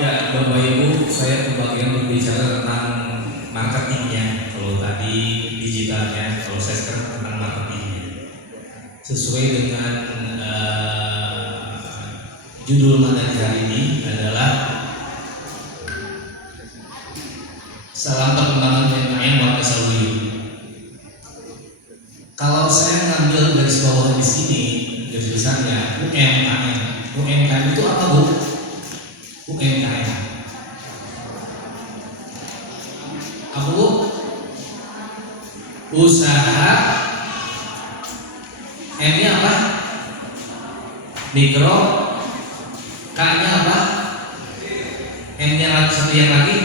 Ya, Bapak Ibu, saya kebagian berbicara tentang marketingnya. Kalau tadi digitalnya, kalau saya sekarang tentang marketingnya. Sesuai dengan judul materi hari ini adalah salam perkembangan UMKM warga Saluyu. Kalau saya ngambil garis bawah di sini, garis besarnya UMKM. UMKM itu apa, Bu? UMKM apa, Bu? Usaha. M-nya apa? Mikro. K-nya apa? M-nya satu yang lagi.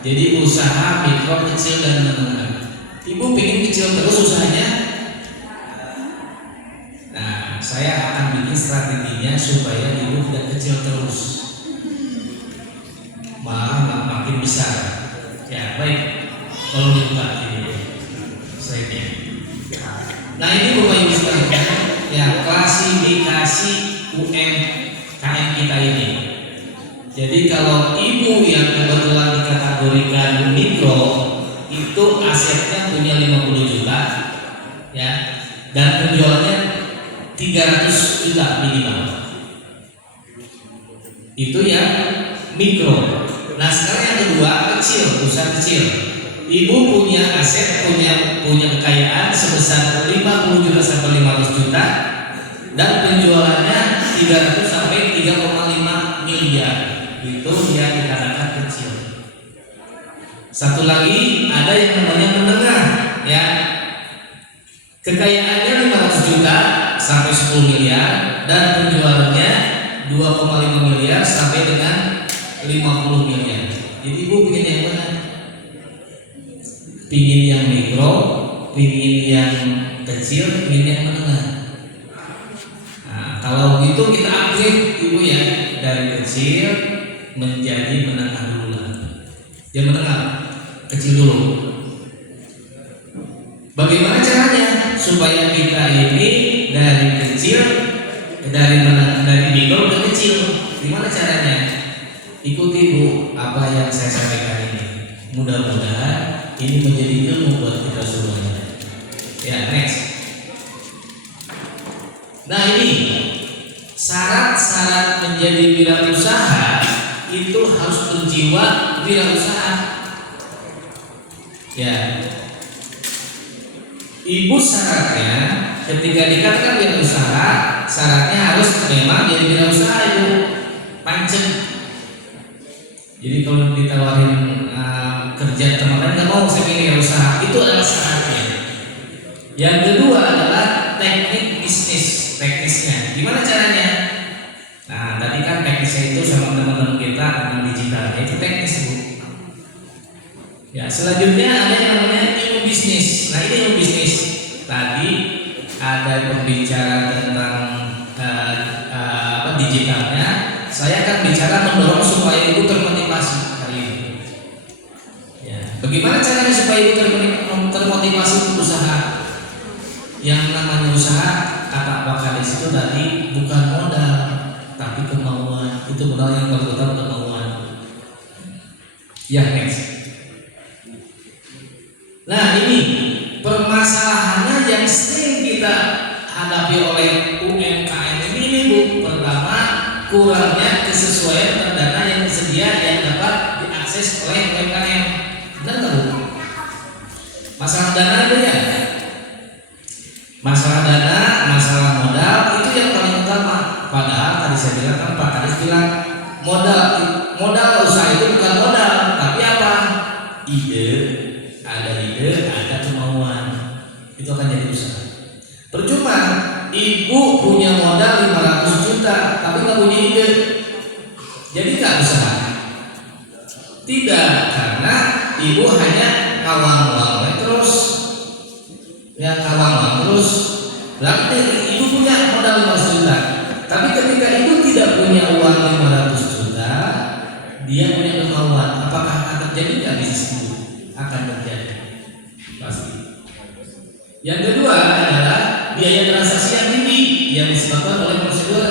Jadi usaha mikro, kecil dan menengah. Ibu pengen kecil terus usahanya? Nah, saya akan bikin strateginya supaya ibu tidak kecil terus, malah makin besar. Ya, baik. Kalau dibuka ini slide-nya. Nah, ini Bapak Ibu sekalian, ya, klasifikasi UMKM kita ini. Jadi kalau ibu yang kebetulan dikategorikan mikro itu asetnya punya 50 juta, ya, dan penjualannya 300 juta minimal. Itu yang mikro. Nah, sekarang yang kedua, kecil, usaha kecil. Ibu punya aset, punya kekayaan sebesar 50 juta sampai 500 juta dan penjualannya 300 sampai 3,5 miliar. Itu yang dikatakan kecil. Satu lagi ada yang namanya menengah, ya. Kekayaannya 500 juta sampai 10 miliar dan penjualannya 2,5 miliar sampai dengan 50 miliar. Jadi ibu pingin yang mana? Pingin yang mikro, pingin yang kecil, pingin yang menengah. Nah, kalau gitu kita upgrade ibu ya, dari kecil menjadi menengah dulu lah. Yang menengah, kecil dulu. Bagaimana caranya supaya kita ini dari kecil, dari mikro ke kecil? Gimana caranya? Ikuti Bu apa yang saya sampaikan ini. Mudah-mudahan ini menjadi ilmu buat kita semuanya. Ya, next. Nah, ini syarat-syarat menjadi wirausaha itu harus berjiwa wirausaha. Ya. Ibu syaratnya ketika dikatakan wirausaha, syaratnya harus memang jadi wirausaha itu pancen. Jadi kalau ditawarin kerja teman-teman nggak mau, saya ingin wirausaha, itu adalah syaratnya. Yang kedua adalah teknik bisnis, teknisnya. Gimana caranya? Nah, tadi kan teknisnya itu sama teman-teman kita tentang digital, itu teknis Bu. Ya, selanjutnya ada yang namanya ilmu bisnis. Nah, ini ilmu bisnis. Tadi ada pembicara tentang digitalnya. Saya akan bicara mendorong supaya ibu termotivasi hari ini. Ya, bagaimana caranya supaya ibu termotivasi untuk usaha? Yang namanya usaha, kata Pak Kades itu tadi bukan modal, tapi kemauan. Itu modal yang paling utama, kemauan. Ya, next. Nah, ini permasalahannya yang sering kita hadapi oleh UMKM ini Bu. Pertama, kurangnya kesesuaian dana yang tersedia yang dapat diakses oleh UMKM. Benar nggak Bu? Masalah dana itu ya. Masalah dana, masalah modal itu yang paling utama. Padahal tadi saya bilang kan Pak Kadis bilang modal usaha itu bukan modal, tapi apa? Ide, ada kemauan. Itu akan jadi usaha. Percuma ibu punya modal 500 juta tapi nggak punya ide, jadi nggak usaha. Tidak, karena ibu hanya ngawang-ngawang terus. Yang ngawang-ngawang terus. Berarti ibu punya modal 500 juta, tapi ketika ibu tidak punya uang 500 juta, dia punya kemauan. Apakah akan terjadi nggak bisnis ibu? Akan terjadi, pasti. Yang kedua adalah biaya transaksi yang tinggi yang disebabkan oleh prosedur